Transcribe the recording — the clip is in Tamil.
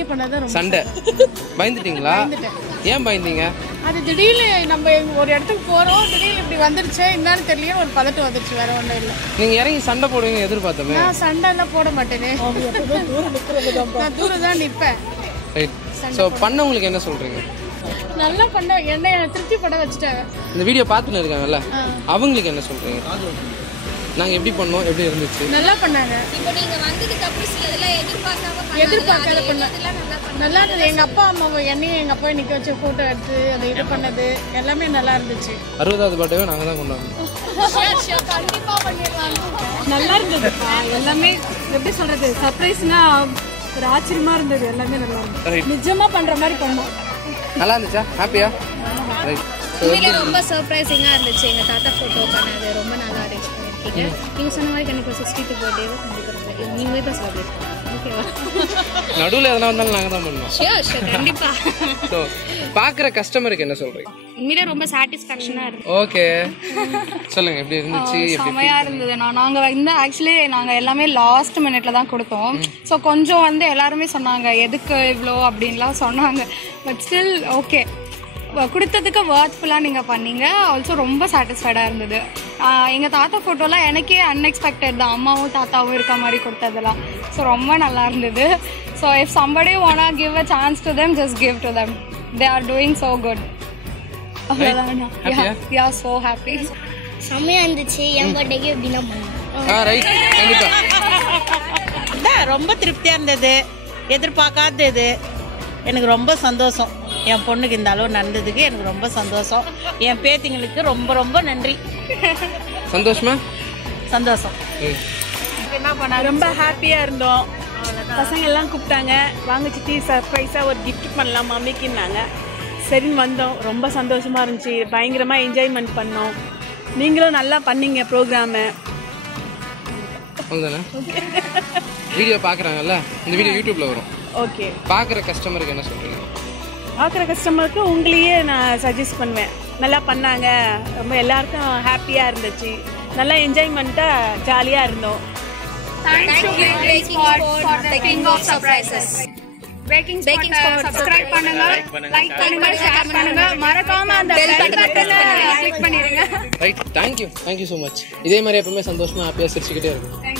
வெளிய பண்ணாதான் ரொம்ப சண்டை. பயந்துட்டீங்களா? ஏன் பயந்தீங்க? அது திடீர்னு நம்ம ஒரு இடத்துக்கு போறோம், திடீர்னு இப்படி வந்துருச்சு, என்னன்னு தெரியல, ஒரு பதட்டம் வந்துருச்சு, வேற ஒன்றும் இல்லை. நீங்க இறங்கி சண்டை போடுவீங்க எதிர்பார்த்தமே. நான் சண்டை எல்லாம் போட மாட்டேனே, நான் தூரம் தான் நிற்பேன். ரைட். ஸோ பண்ணவங்களுக்கு என்ன சொல்றீங்க? நல்லா பண்ண, என்ன திருப்தி பட வச்சுட்டாங்க. இந்த வீடியோ பார்த்துன்னு இருக்காங்கல்ல, அவங்களுக்கு என்ன சொல்றீங்க? நாங்கள் எப்படி பண்ணோம், எப்படி இருந்துச்சு? நல்லா பண்ணாங்க. இப்போ நீங்க வந்ததுக்கு அப்புறம் சிலதெல்லாம் எதிர்பார்க்காத பண்ணாங்க. நல்லா இருந்தது. எங்க அப்பா அம்மாவை என்னையும் எங்க அப்பா நிக்க வச்சு போட்டோ எடுத்து அதை இது பண்ணது எல்லாமே நல்லா இருந்துச்சு. 60வது பர்த்டேவை நாங்கள் தான் கொண்டாடுறோம். கண்டிப்பா பண்ணிடலாம். நல்லா இருந்தது எல்லாமே. எப்படி சொல்றது, சர்ப்ரைஸ்னா ஒரு ஆச்சரியமா இருந்தது. எல்லாமே நல்லா இருந்தது. நிஜமா பண்ற மாதிரி பண்ணோம். நல்லா இருந்துச்சா? ஹாப்பியா? ரைட். ரொம்ப சர்ப்ரைசிங்கா இருந்துச்சு. எங்க தாத்தா போட்டோ பண்ணது ரொம்ப நல்லா அரேஞ்ச் பண்ணிருக்கீங்க. நீங்க சொன்ன மாதிரி எனக்கு 60th பர்த்டேவை கண்டிப்பா நீங்களே தான் செலிப்ரேட் பண்ணுங்க. ஓகேவா? நடுவில் எதனா வந்தாலும் நாங்கள் தான் பண்ணுவோம். ஷியோர் கண்டிப்பா. ஸோ பார்க்குற கஸ்டமருக்கு என்ன சொல்றீங்க? உண்மையிலே ரொம்ப சாட்டிஸ்ஃபேக்ஷனா இருக்கு. ஓகே, சொல்லுங்க எப்படி இருந்துச்சு? செமையா இருந்தது. நாங்கள் இந்த ஆக்சுவலி நாங்கள் எல்லாமே லாஸ்ட் மினிட்ல தான் கொடுத்தோம். ஸோ கொஞ்சம் வந்து எல்லாருமே சொன்னாங்க எதுக்கு இவ்வளோ அப்படின்லாம் சொன்னாங்க. பட் ஸ்டில் ஓகே, கொடுத்ததுக்கு வர்த்ஃபுல்லாக நீங்கள் பண்ணீங்க. ஆல்சோ ரொம்ப சாட்டிஸ்ஃபைடாக இருந்தது. எங்கள் தாத்தா ஃபோட்டோலாம் எனக்கே அன்எக்ஸ்பெக்டட் தான், அம்மாவும் தாத்தாவும் இருக்க மாதிரி கொடுத்ததெல்லாம். ஸோ ரொம்ப நல்லா இருந்தது. ஸோ இஃப் சம்படி வானா give a chance to them, just give to them. They are doing so good. Yeah so happy. செம்மையா இருந்துச்சு. என் பர்த்டேக்கு எப்படின்னா பண்ணுவோம். ரைட், கண்டிப்பா. ரொம்ப திருப்தியா இருந்தது. எதிர்பார்க்காதது. எனக்கு ரொம்ப சந்தோஷம். என் பொண்ணுக்கு இந்த அளவு நடந்ததுக்கு எனக்கு ரொம்ப சந்தோஷம். என் பேத்திங்களுக்கு ரொம்ப ரொம்ப நன்றி. சந்தோஷமா? சந்தோஷம். என்ன பண்ண ரொம்ப ஹாப்பியாக இருந்தோம். பசங்க எல்லாம் கூப்பிட்டாங்க, வாங்க சித்தி சர்ப்ரைஸாக ஒரு கிஃப்ட் பண்ணலாம் மம்மிக்குன்னாங்க. சரின்னு வந்தோம். ரொம்ப சந்தோஷமாக இருந்துச்சு. பயங்கரமாக என்ஜாய்மெண்ட் பண்ணோம். நீங்களும் நல்லா பண்ணீங்க ப்ரோக்ராமு. அவ்வளோதானே? வீடியோ பார்க்குறாங்கல்ல, இந்த வீடியோ யூடியூப்பில் வரும். ஓகே. பார்க்குற கஸ்டமருக்கு என்ன சொல்கிறீங்க? பார்க்குற கஸ்டமருக்கு உங்களையே நான் சஜஸ்ட் பண்ணுவேன். நல்லா பண்ணாங்க, ரொம்ப எல்லாருக்கும் ஹாப்பியாக இருந்துச்சு. நல்லா என்ஜாய்மெண்ட்டாக ஜாலியாக இருந்தோம். Thank you Baking Spot for the king of surprises. Baking Spot subscribe பண்ணுங்க, லைக் பண்ணுங்க, ஷேர் பண்ணுங்க, மறக்காம அந்த பெல் பட்டனை கிளிக் பண்ணிடுங்க. Right, thank you so much. இதே மாதிரி எப்பவுமே சந்தோஷமா ஹாப்பியாக சிரிச்சுக்கிட்டே இருக்கும்.